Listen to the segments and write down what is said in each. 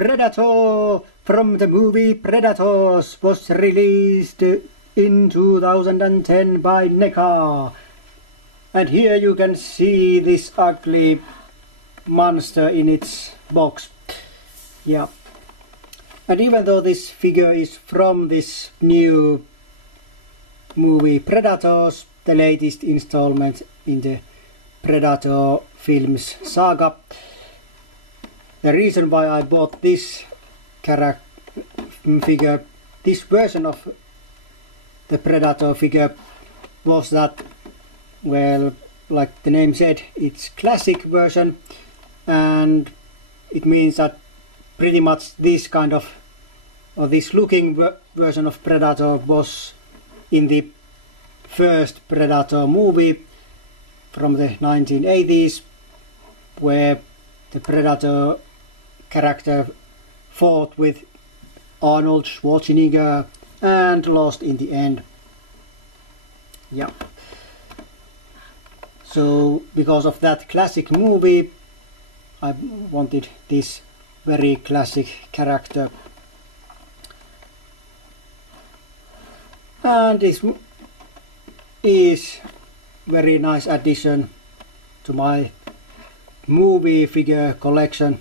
Predator from the movie Predators was released in 2010 by NECA. And here you can see this ugly monster in its box. Yeah. And even though this figure is from this new movie Predators, the latest installment in the Predator films saga, the reason why I bought this figure, this version of the Predator figure, was that, well, like the name said, it's classic version, and it means that pretty much this kind of, or this looking version of Predator was in the first Predator movie from the 1980s, where the Predator character fought with Arnold Schwarzenegger and lost in the end. Yeah. So because of that classic movie, I wanted this very classic character. And this is very nice addition to my movie figure collection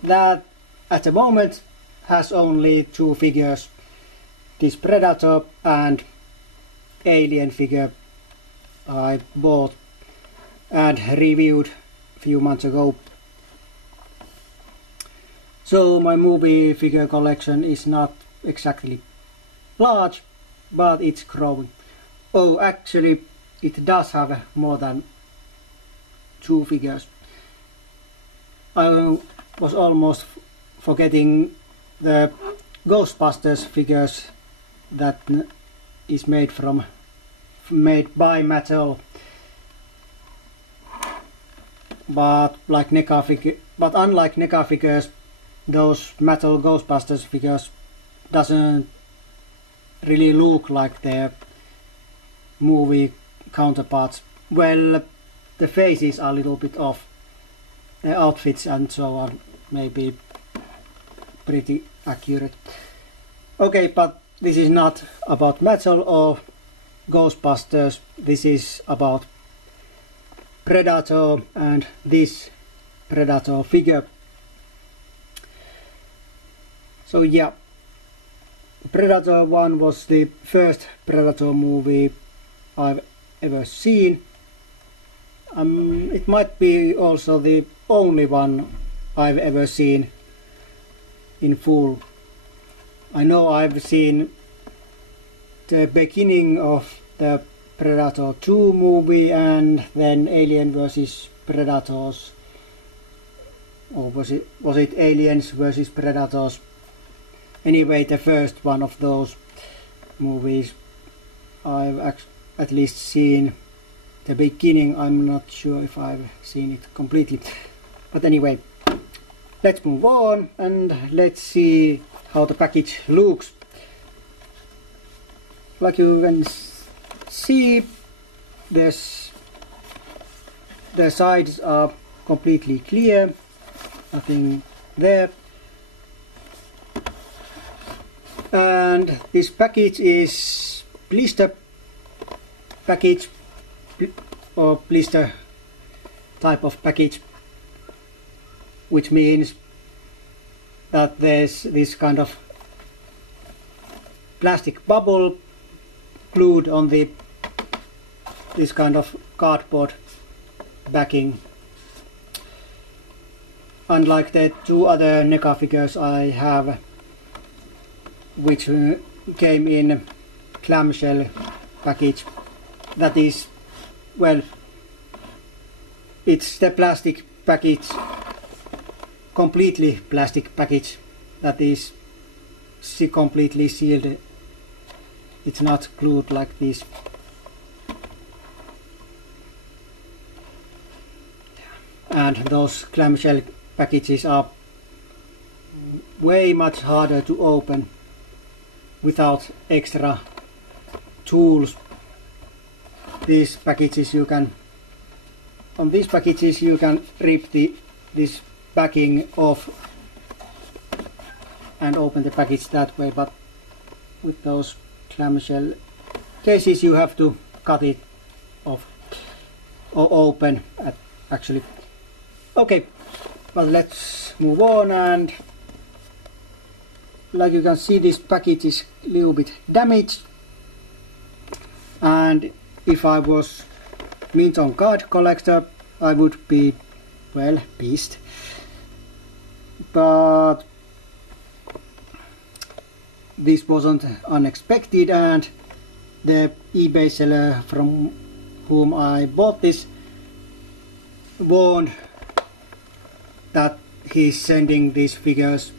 that at the moment has only two figures, this Predator and Alien figure I bought and reviewed a few months ago. So my movie figure collection is not exactly large, but it's growing. Oh, actually it does have more than two figures. I was almost forgetting the Ghostbusters figures that is made by Mattel. But unlike NECA figures, those Mattel Ghostbusters figures doesn't really look like their movie counterparts. Well, the faces are a little bit off. The outfits and so on may be pretty accurate. Okay, but this is not about Mattel or Ghostbusters. This is about Predator and this Predator figure. So yeah, Predator 1 was the first Predator movie I've ever seen. It might be also the only one I've ever seen in full. I know I've seen the beginning of the Predator 2 movie and then Alien vs Predators, or was it Aliens vs Predators? Anyway, the first one of those movies I've at least seen the beginning. I'm not sure if I've seen it completely, but anyway, let's move on and let's see how the package looks. Like you can see, the sides are completely clear, nothing there, and this package is blister package or blister type of package, which means that there's this kind of plastic bubble glued on this kind of cardboard backing. Unlike the two other NECA figures I have, which came in clamshell package, that is, well, it's the plastic package, completely plastic package, that is completely sealed. It's not glued like this. And those clamshell packages are way much harder to open without extra tools. These packages on these packages you can rip this backing off and open the package that way, but with those clamshell cases you have to cut it off or open actually. Okay, but let's move on, and like you can see, this package is a little bit damaged, and if I was mint on card collector I would be, well, pissed. But this wasn't unexpected, and the eBay seller from whom I bought this warned that he's sending his figures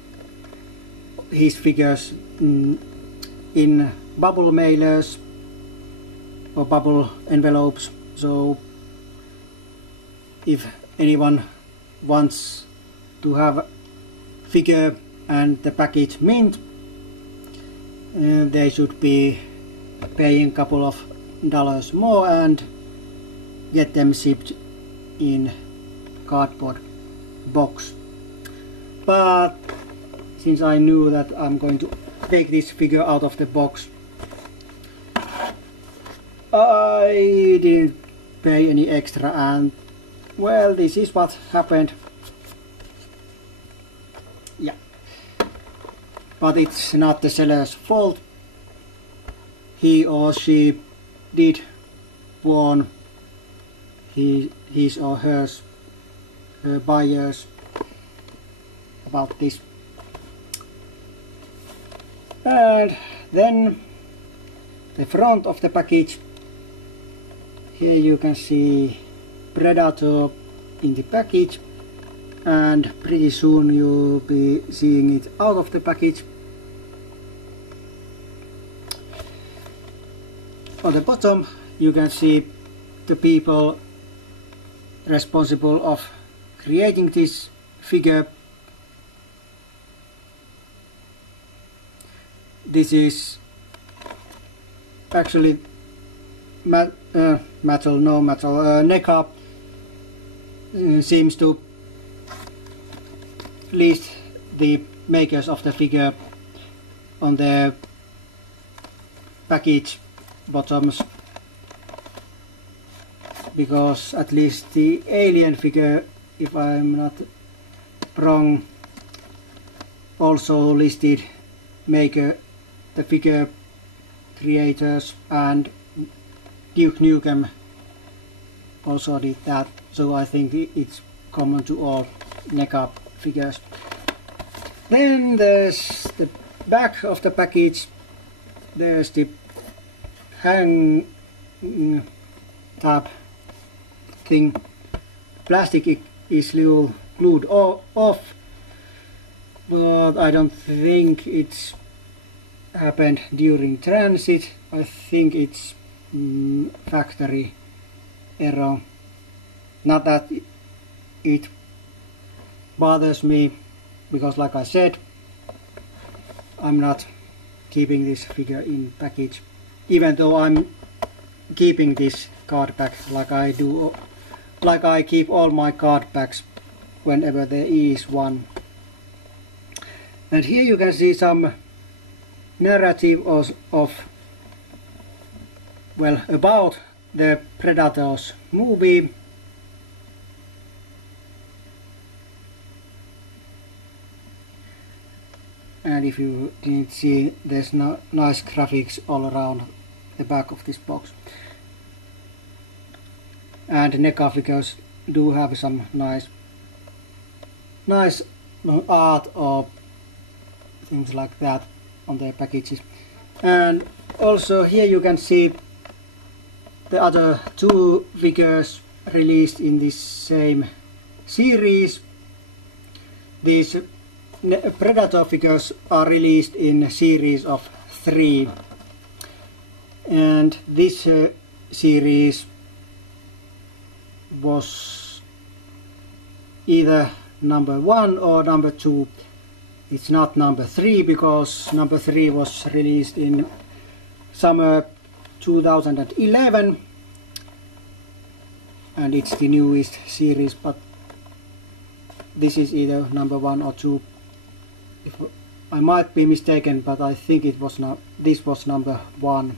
in bubble mailers or bubble envelopes, so if anyone wants to have figure and the package mint, they should be paying a couple of dollars more and get them shipped in cardboard box. But since I knew that I'm going to take this figure out of the box, I didn't pay any extra, and well, this is what happened. Yeah, but it's not the seller's fault. He or she did warn his or her buyers about this. And then the front of the package. Here you can see Predator in the package, and pretty soon you'll be seeing it out of the package. On the bottom you can see the people responsible of creating this figure. This is actually NECA seems to list the makers of the figure on the package bottoms, because at least the alien figure, if I'm not wrong, also listed maker, the figure creators, and Duke Nukem also did that, so I think it's common to all NECA figures. Then there's the back of the package. There's the hang tab thing. Plastic is little glued off, but I don't think it's happened during transit. I think it's factory error. Not that it bothers me, because like I said, I'm not keeping this figure in package, even though I'm keeping this card pack like I do, like I keep all my card packs whenever there is one. And here you can see some narrative of well, about the Predators movie. And if you didn't see, there's nice graphics all around the back of this box. And NECA figures do have some nice art or things like that on their packages. And also here you can see the other two figures released in this same series. These Predator figures are released in a series of 3, and this series was either number 1 or number 2. It's not number 3, because number 3 was released in summer 2011, and it's the newest series, but this is either number 1 or 2, I might be mistaken, but I think it was not. This was number 1.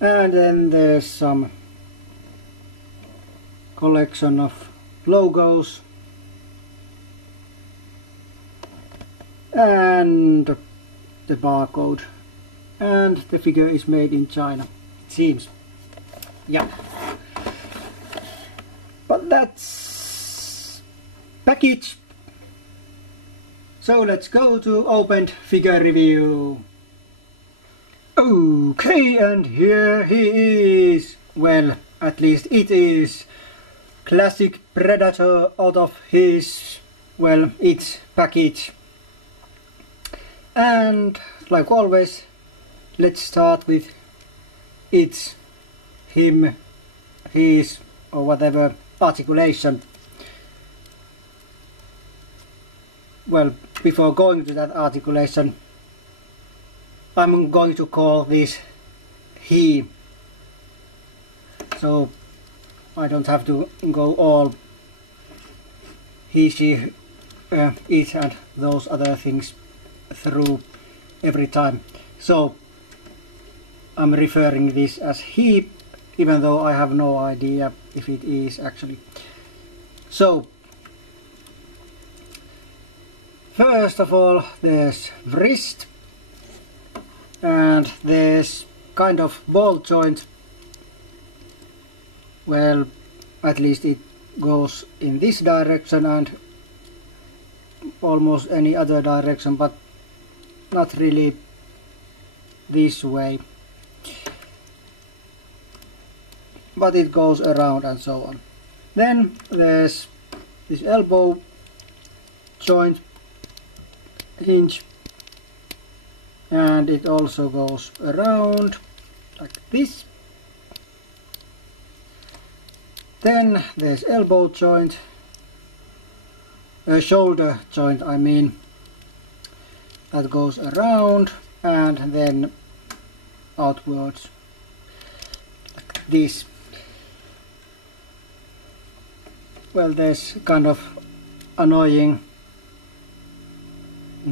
And then there's some collection of logos and the barcode, and the figure is made in China, it seems. Yeah, but that's package. So let's go to opened figure review. Okay, and here he is. Well, at least it is. Classic Predator out of his, well, its package. And like always, let's start with its, him, his, or whatever articulation. Well, before going to that articulation, I'm going to call this he, so I don't have to go all he, she, it and those other things through every time. So I'm referring this as he, even though I have no idea if it is actually. So first of all, there's wrist, and there's kind of ball joint. Well, at least it goes in this direction and almost any other direction, but not really this way. But it goes around and so on. Then there's this elbow joint hinge, and it also goes around like this. Then there's elbow joint, shoulder joint I mean, that goes around and then outwards like this. Well, there's kind of annoying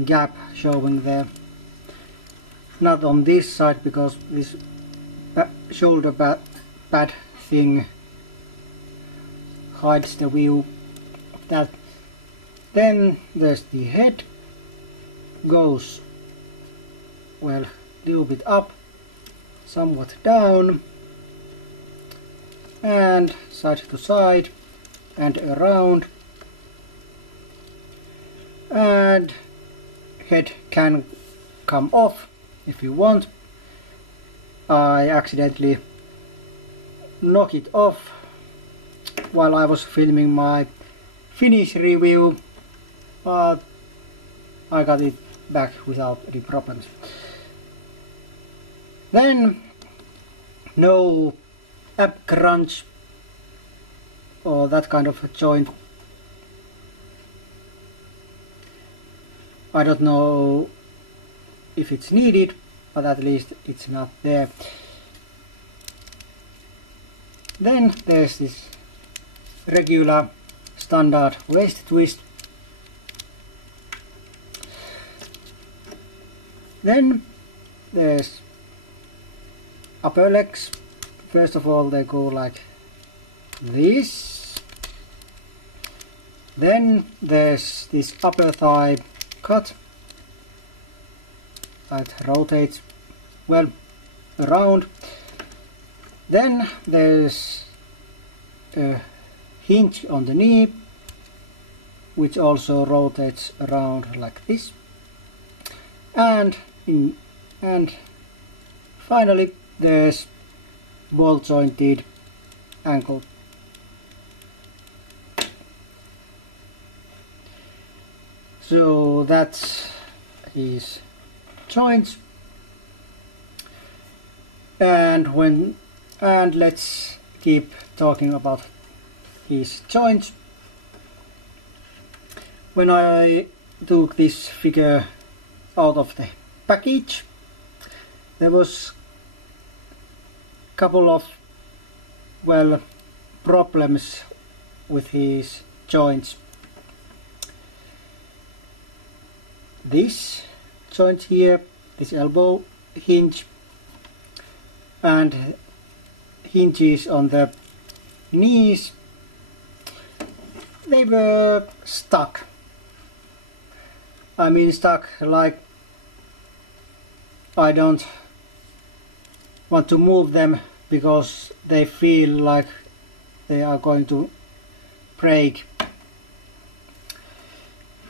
gap showing there. Not on this side because this shoulder pad thing hides the view of that. Then there's the head, goes, well, a little bit up, somewhat down, and side to side and around, and head can come off if you want. I accidentally knocked it off while I was filming my finish review, but I got it back without any problems. Then no ab crunch or that kind of a joint. I don't know if it's needed, but at least it's not there. Then there's this regular standard waist twist. Then there's upper legs. First of all, they go like this. Then there's this upper thigh cut that rotates well around. Then there's a hinge on the knee, which also rotates around like this. And finally there's ball jointed ankle. So that's his joints. And let's keep talking about his joints. When I took this figure out of the package, there was a couple of, well, problems with his joints. this joint here, this elbow hinge, and hinges on the knees, they were stuck. I mean stuck like I don't want to move them because they feel like they are going to break.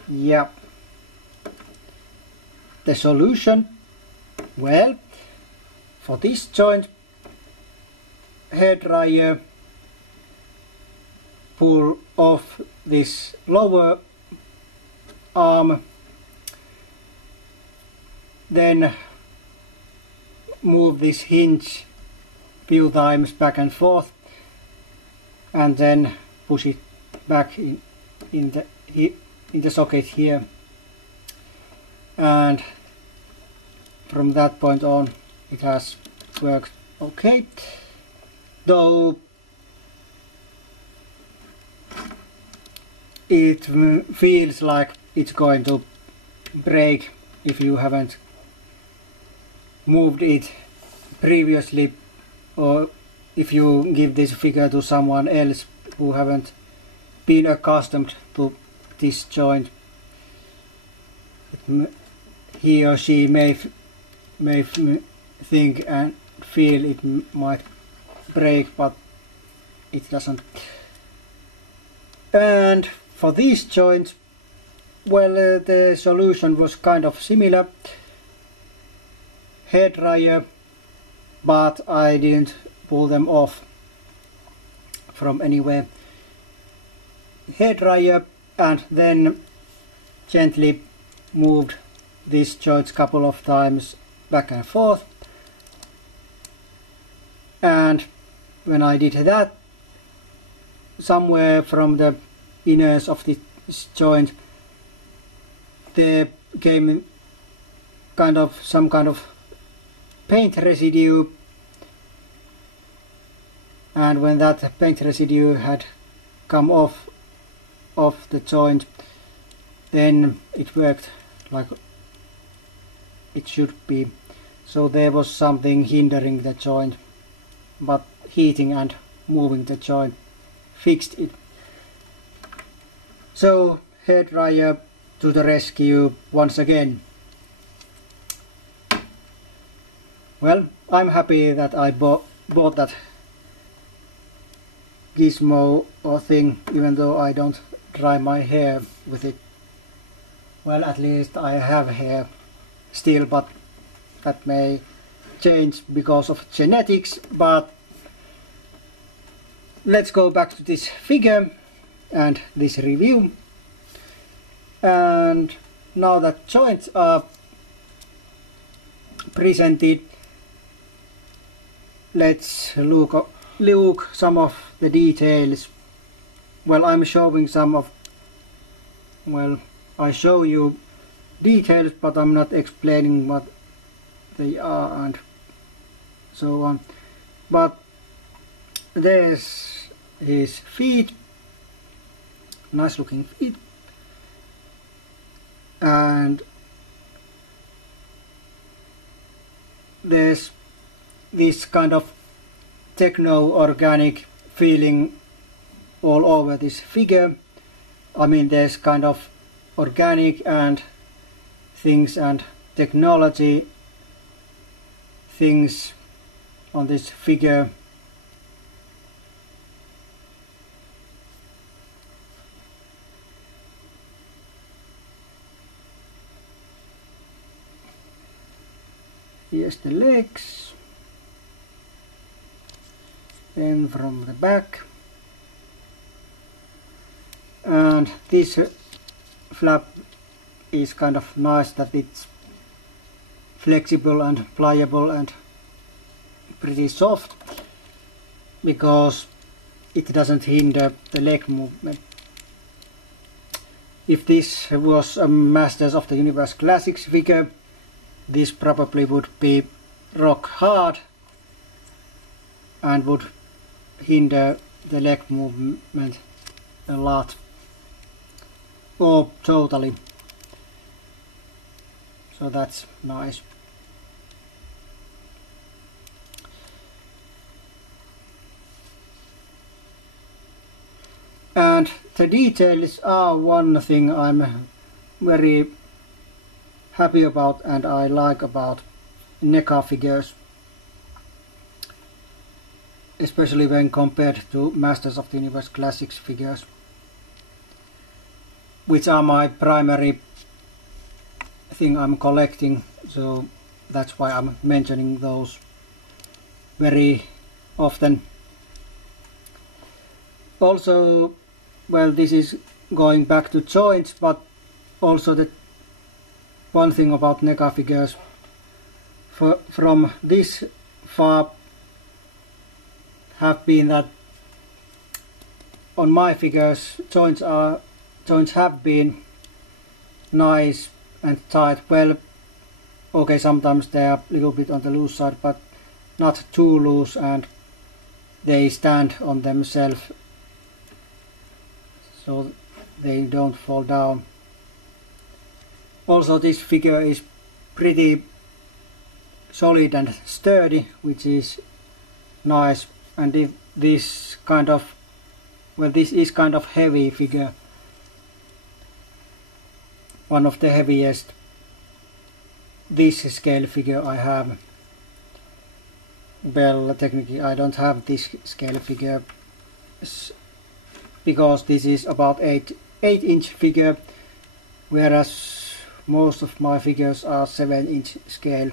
Yeah. The solution, well, for this joint, hairdryer, pull off this lower arm, then move this hinge few times back and forth, and then push it back in the socket here, and from that point on it has worked okay, though it feels like it's going to break if you haven't moved it previously, or if you give this figure to someone else who haven't been accustomed to this joint. He or she may think and feel it might break, but it doesn't. And for these joints, well, the solution was kind of similar. Hairdryer, but I didn't pull them off from anywhere. Hairdryer, and then gently moved these joints couple of times back and forth, and when I did that, somewhere from the inners of this joint there came some kind of paint residue, and when that paint residue had come off the joint, then it worked like it should be. So there was something hindering the joint, but heating and moving the joint fixed it. So hairdryer to the rescue once again. Well, I'm happy that I bought that gizmo or thing, even though I don't dry my hair with it. Well, at least I have hair still, but that may change because of genetics. But let's go back to this figure and this review. And now that joints are presented, let's look some of the details. Well, I'm showing some of, well, I show you details, but I'm not explaining what they are and so on. But there's his feet, nice looking feet, and there's this kind of techno-organic feeling all over this figure. I mean, there's kind of organic and things and technology things on this figure. Here's the legs, then from the back, and this flap is kind of nice that it's flexible and pliable and pretty soft, because it doesn't hinder the leg movement. If this was a Masters of the Universe Classics figure, this probably would be rock hard and would hinder the leg movement a lot, or totally. so that's nice. And the details are one thing I'm very happy about and I like about NECA figures, especially when compared to Masters of the Universe Classics figures, which are my primary thing I'm collecting, so that's why I'm mentioning those very often. Also, well, this is going back to joints, but also the one thing about NECA figures from this far have been that on my figures joints have been nice and tight. Well, okay, sometimes they are a little bit on the loose side, but not too loose, and they stand on themselves so they don't fall down. Also, this figure is pretty solid and sturdy, which is nice. And if this kind of, well, this is kind of heavy figure, one of the heaviest this scale figure I have. Well, technically I don't have this scale figure because this is about 8-inch figure, whereas most of my figures are 7-inch scale.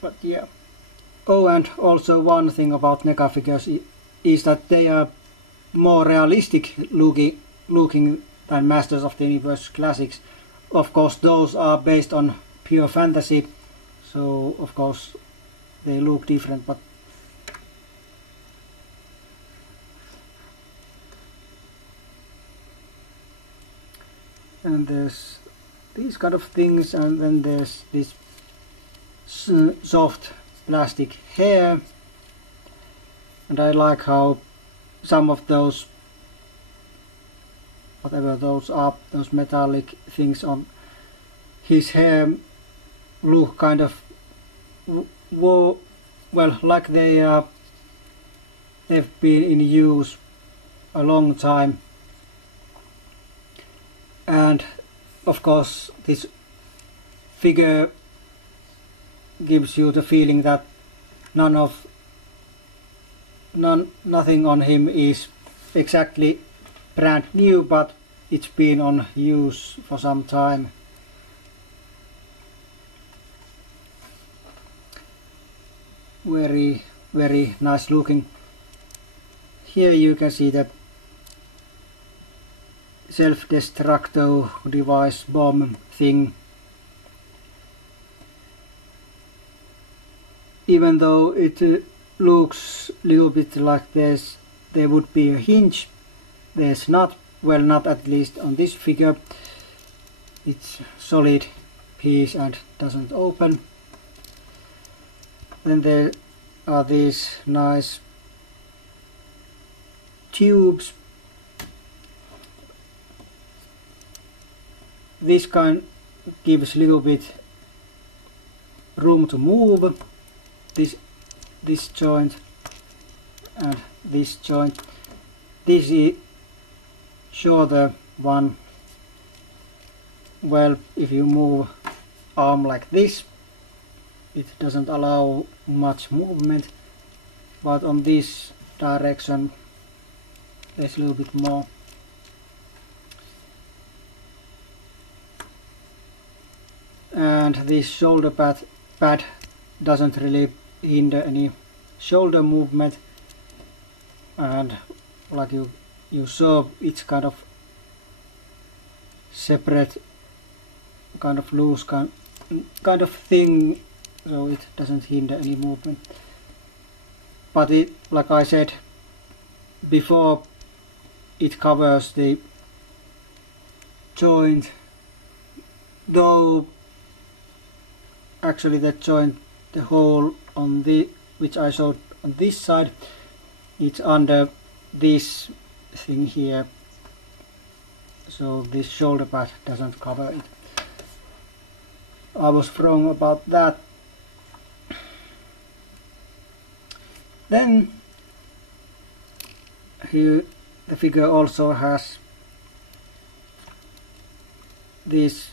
But yeah. Oh, and also one thing about NECA figures is that they are more realistic looking than Masters of the Universe Classics. Of course, those are based on pure fantasy, so of course they look different, but and there's these kind of things, and then there's this soft plastic hair, and I like how some of those, whatever those are, those metallic things on his hair look kind of well, like they've been in use a long time. And of course this figure gives you the feeling that nothing on him is exactly brand new, but it's been on use for some time. Very, very nice looking. Here you can see the self-destructo device bomb thing. Even though it looks a little bit like there would be a hinge, there's not. Well, not at least on this figure. It's solid piece and doesn't open. Then there are these nice tubes. This kind gives a little bit room to move. This joint and this joint. This is shorter one. Well, if you move arm like this, it doesn't allow much movement, but on this direction there's a little bit more. And this shoulder pad doesn't really hinder any shoulder movement, and like you saw, it's kind of separate, kind of loose kind of thing, so it doesn't hinder any movement. But it, like I said before, it covers the joint, though actually the joint, the hole on the which I showed on this side, it's under this thing here, so this shoulder pad doesn't cover it. I was wrong about that. Then here the figure also has this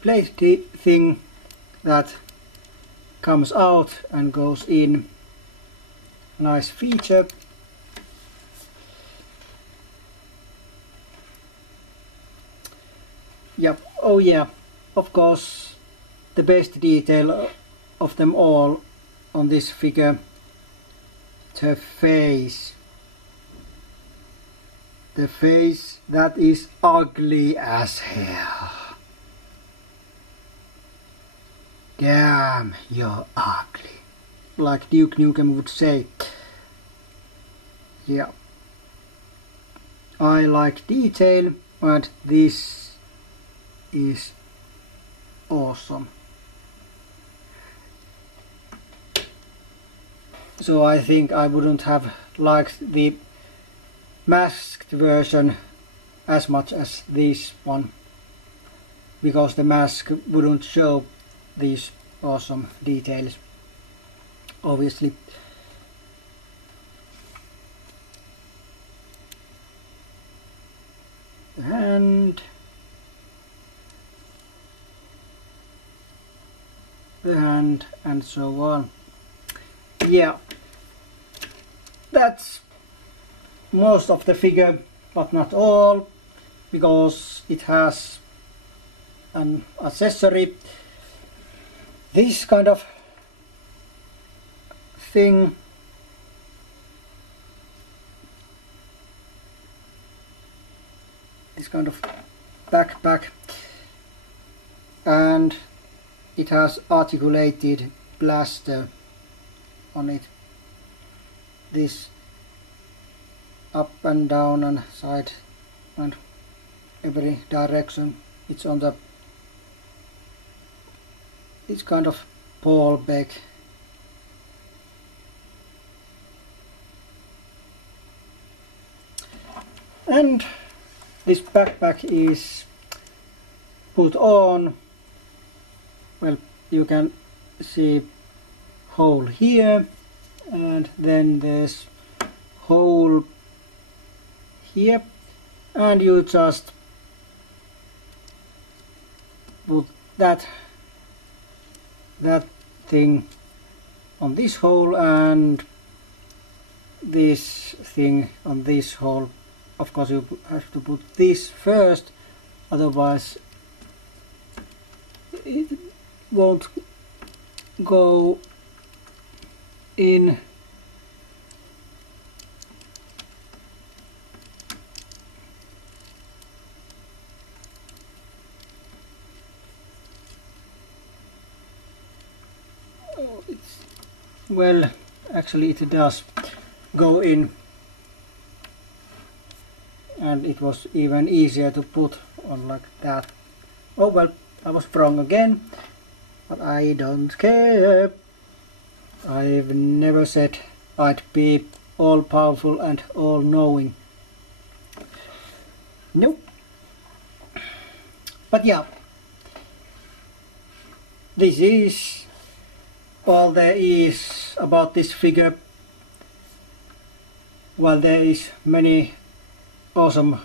plate thing that comes out and goes in. Nice feature. Yep. Oh yeah, of course the best detail of them all on this figure, her face. The face that is ugly as hell. Damn, you're ugly, like Duke Nukem would say. Yeah, I like detail, but this is awesome. So I think I wouldn't have liked the masked version as much as this one, because the mask wouldn't show these awesome details, obviously. The hand and so on. Yeah, that's most of the figure, but not all, because it has an accessory, this kind of thing. This kind of backpack, and it has articulated blaster on it. This up and down and side and every direction. It's on the, it's kind of Paul Beck. And this backpack is put on, well, you can see hole here, and then there's hole here, and you just put that thing on this hole and this thing on this hole. Of course you have to put this first, otherwise it won't go in. Oh, well, actually it does go in, and it was even easier to put on like that. Oh well, I was wrong again, but I don't care. I've never said I'd be all powerful and all knowing. Nope. But yeah, this is all there is about this figure. While there is many awesome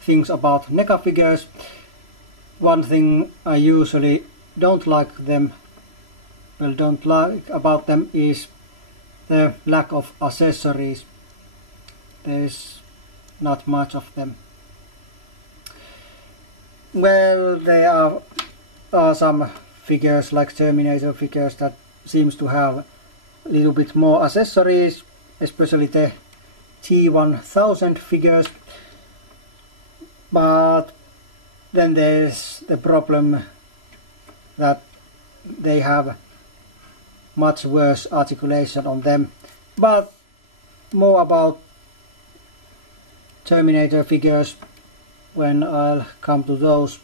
things about NECA figures, one thing I usually don't like about them is the lack of accessories. There's not much of them. Well, there are some figures like Terminator figures that seems to have a little bit more accessories, especially the T1000 figures, but then there's the problem that they have much worse articulation on them. But more about Terminator figures when I'll come to those.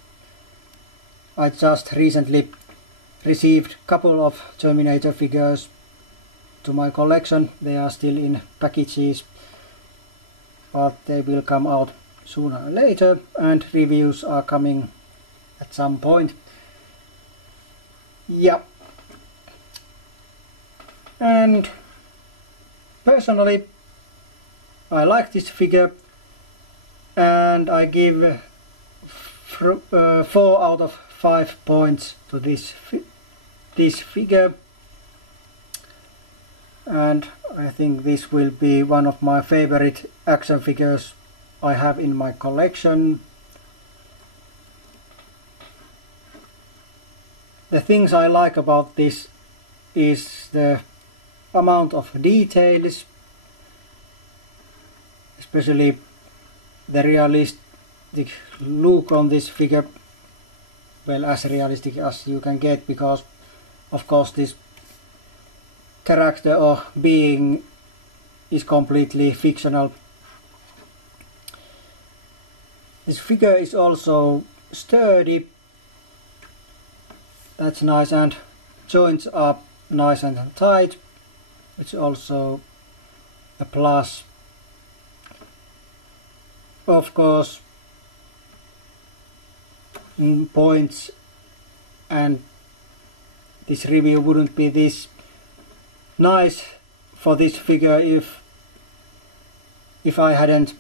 I just recently received a couple of Terminator figures to my collection. They are still in packages, but they will come out sooner or later, and reviews are coming at some point. Yeah. And personally, I like this figure, and I give 4 out of 5 points to this figure, and I think this will be one of my favorite action figures I have in my collection. The things I like about this is the amount of details, especially the realistic look on this figure. Well, as realistic as you can get, because of course this character or being is completely fictional. This figure is also sturdy. That's nice, and joints are nice and tight, which is also a plus. Of course, points, and this review wouldn't be this nice for this figure if I hadn't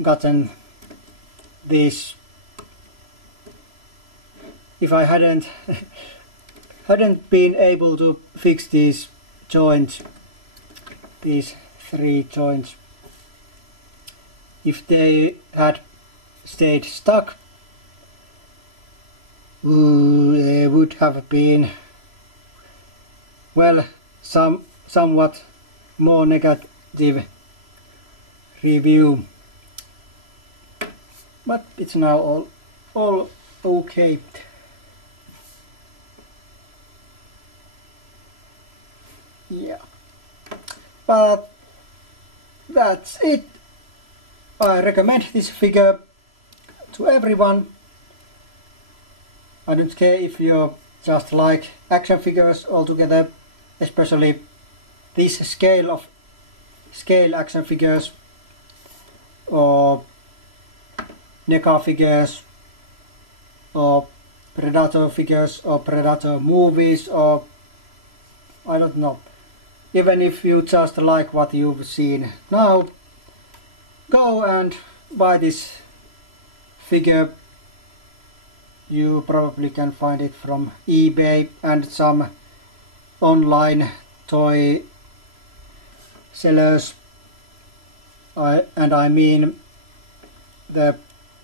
gotten this, if I hadn't been able to fix these joints, these 3 joints. If they had stayed stuck, there would have been, well, somewhat more negative review, but it's now all okay. Yeah, but that's it. I recommend this figure to everyone. I don't care if you just like action figures altogether, especially this scale action figures, or NECA figures, or Predator figures, or Predator movies, or I don't know. Even if you just like what you've seen now, go and buy this figure. You probably can find it from eBay and some online toy sellers, and I mean the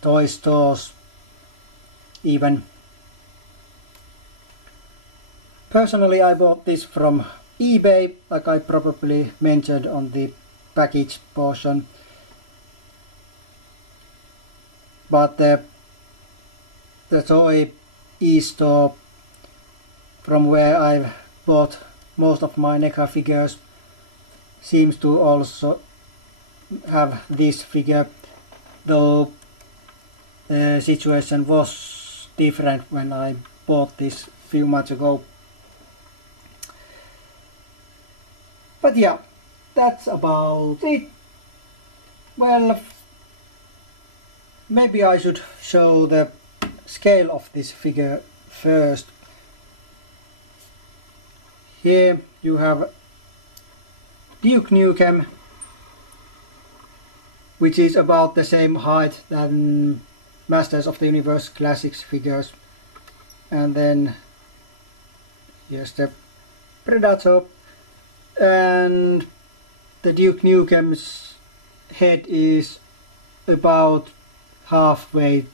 toy stores even. Personally, I bought this from eBay, like I probably mentioned on the package portion, but the toy e-store from where I've bought most of my NECA figures seems to also have this figure, though the situation was different when I bought this few months ago. But yeah, that's about it. Well, maybe I should show the scale of this figure first. Here you have Duke Nukem, which is about the same height than Masters of the Universe Classics figures. And then here's the Predator, and the Duke Nukem's head is about halfway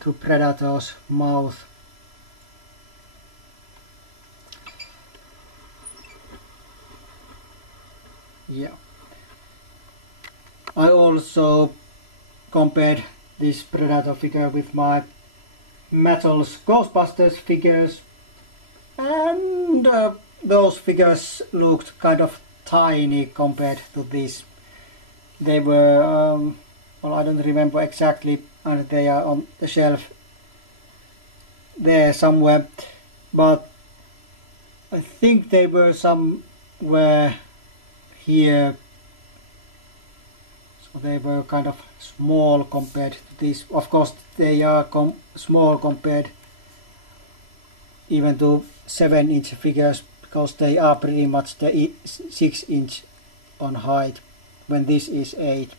to Predator's mouth. Yeah. I also compared this Predator figure with my Mattel's Ghostbusters figures, and those figures looked kind of tiny compared to this. They were, well, I don't remember exactly, and they are on the shelf there somewhere, but I think they were some were here, so they were kind of small compared to this. Of course they are small compared even to 7-inch figures, because they are pretty much the 6-inch on height when this is 8.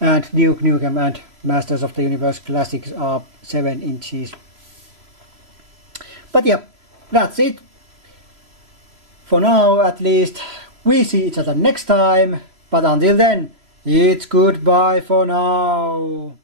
And Duke Nukem and Masters of the Universe Classics are 7 inches. But yeah, that's it. For now at least. We see each other next time. But until then, it's goodbye for now.